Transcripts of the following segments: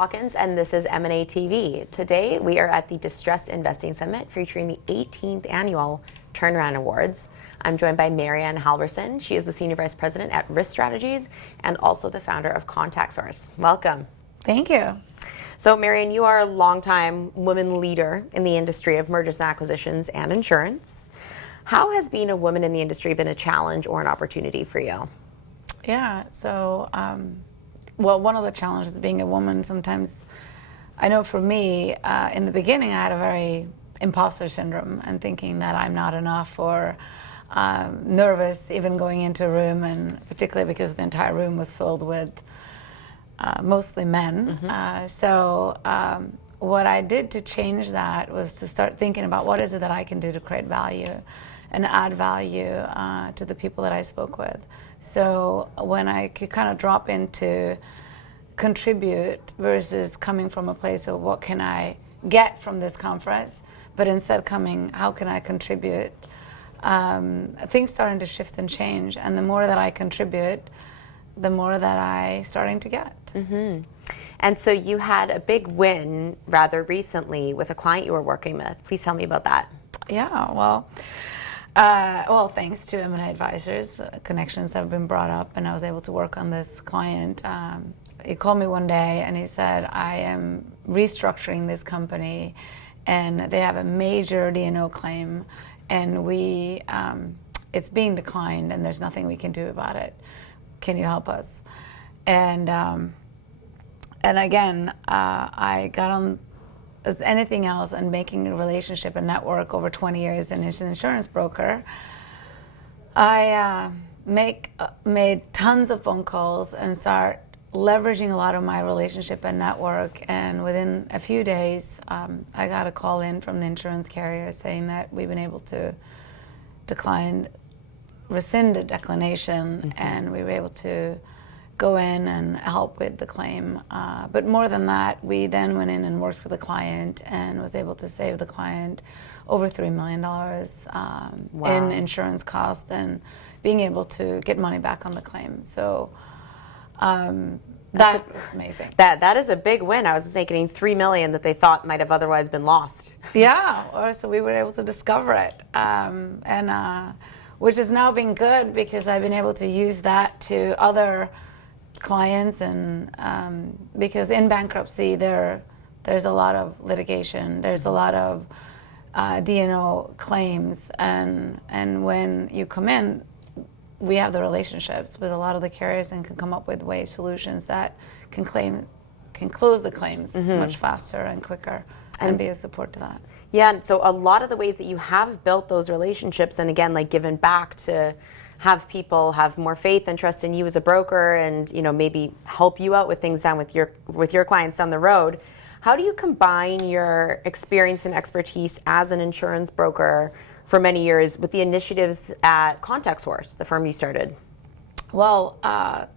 Hawkins, and this is M&A TV. Today, we are at the Distressed Investing Summit featuring the 18th Annual Turnaround Awards. I'm joined by Marianne Halvorsen. She is the Senior Vice President at Risk Strategies and also the founder of Contact Source. Welcome. Thank you. So, Marianne, you are a longtime woman leader in the industry of mergers and acquisitions and insurance. How has being a woman in the industry been a challenge or an opportunity for you? Yeah, so, well, one of the challenges of being a woman, sometimes, I know for me, in the beginning, I had a very imposter syndrome and thinking that I'm not enough or nervous even going into a room, and particularly because the entire room was filled with mostly men. What I did to change that was to start thinking about what is it that I can do to create value and add value to the people that I spoke with. So when I could kind of drop into contribute versus coming from a place of what can I get from this conference, but instead coming, how can I contribute? Things starting to shift and change, and the more that I contribute, the more that I starting to get. And so you had a big win rather recently with a client you were working with. Please tell me about that. Yeah, well, thanks to M&A advisors, connections have been brought up, and I was able to work on this client. He called me one day and he said, I am restructuring this company and they have a major D&O claim, and it's being declined and there's nothing we can do about it. Can you help us? And again, I got on as anything else, and making a relationship and network over 20 years and as an insurance broker, I made tons of phone calls and start leveraging a lot of my relationship and network. And within a few days, I got a call in from the insurance carrier saying that we've been able to rescind a declination, and we were able to go in and help with the claim. But more than that, we then went in and worked with the client and was able to save the client over $3 million in insurance costs and being able to get money back on the claim. So that was amazing. That is a big win. I was just getting $3 million that they thought might have otherwise been lost. Yeah, so we were able to discover it. Which has now been good because I've been able to use that to other clients, and because in bankruptcy there's a lot of litigation, there's a lot of D&O claims, and when you come in, we have the relationships with a lot of the carriers and can come up with solutions that can close the claims much faster and quicker and be a support to that. Yeah, and so a lot of the ways that you have built those relationships, and again, like given back to have people have more faith and trust in you as a broker, and maybe help you out with things down with your clients down the road. How do you combine your experience and expertise as an insurance broker for many years with the initiatives at Contact Source, the firm you started? Well,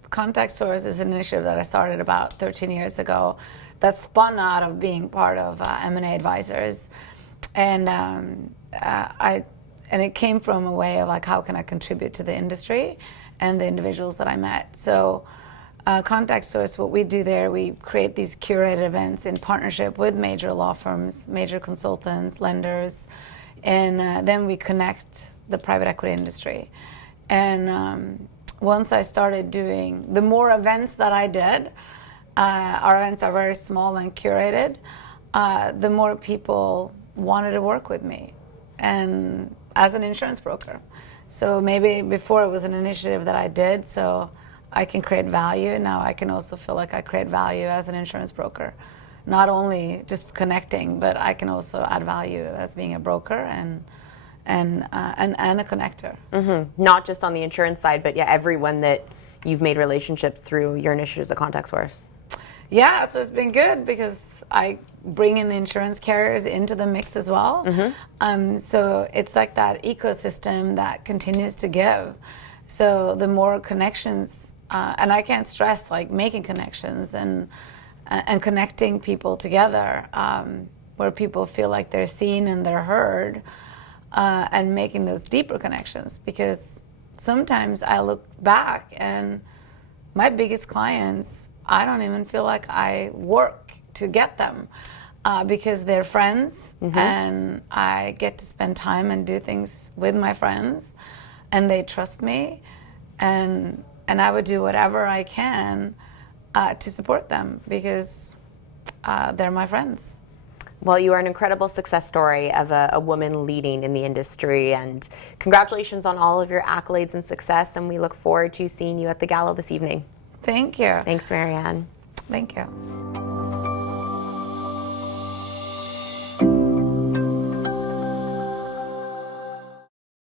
Contact Source is an initiative that I started about 13 years ago that spun out of being part of M&A advisors. And it came from a way of like, how can I contribute to the industry and the individuals that I met? So Contact Source, what we do there, we create these curated events in partnership with major law firms, major consultants, lenders, and then we connect the private equity industry. And once I started doing, the more events that I did, our events are very small and curated, the more people wanted to work with me, and as an insurance broker. So maybe before it was an initiative that I did so I can create value. Now I can also feel like I create value as an insurance broker. Not only just connecting, but I can also add value as being a broker and a connector. Not just on the insurance side, but yeah, everyone that you've made relationships through your initiatives at Contact Source. Yeah, so it's been good because I bring in the insurance carriers into the mix as well. So it's like that ecosystem that continues to give. So the more connections, and I can't stress like making connections and connecting people together, where people feel like they're seen and they're heard, and making those deeper connections. Because sometimes I look back and my biggest clients, I don't even feel like I work to get them because they're friends, and I get to spend time and do things with my friends, and they trust me, and I would do whatever I can to support them because they're my friends. Well, you are an incredible success story of a woman leading in the industry, and congratulations on all of your accolades and success, and we look forward to seeing you at the gala this evening. Thank you. Thanks, Marianne. Thank you.